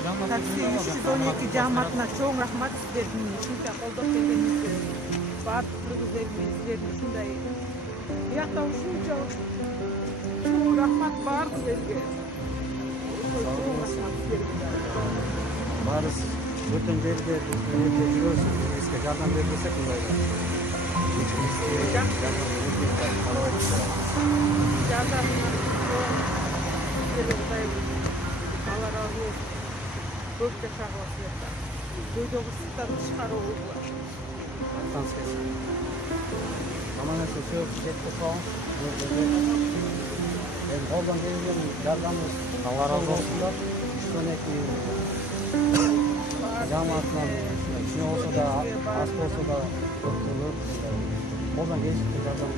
Taksi 312 жамаатына чоң рахмат сиздердин ушунча колдоп келгениңизге. Баардык кыргыздармен сиздердин ушундай биякта ушунча чоң рахмат баардык элге. Чоң рахмат сиздерге. Баарыбыз бөтөн жерде жүрөбүз, бизге жардам бербесек мындайда. Алла разы болсун. Көп жашагыласыздар. Жойдогусуздан тышкаруу. Айтқаныңыз келсін. Аман есен сөз жетті соң. Енді қолдан келген жардамымыз Алла разы болсындар. 312 жамаатынан кішкене болса да, аз болса да көп қолдан келген жардам.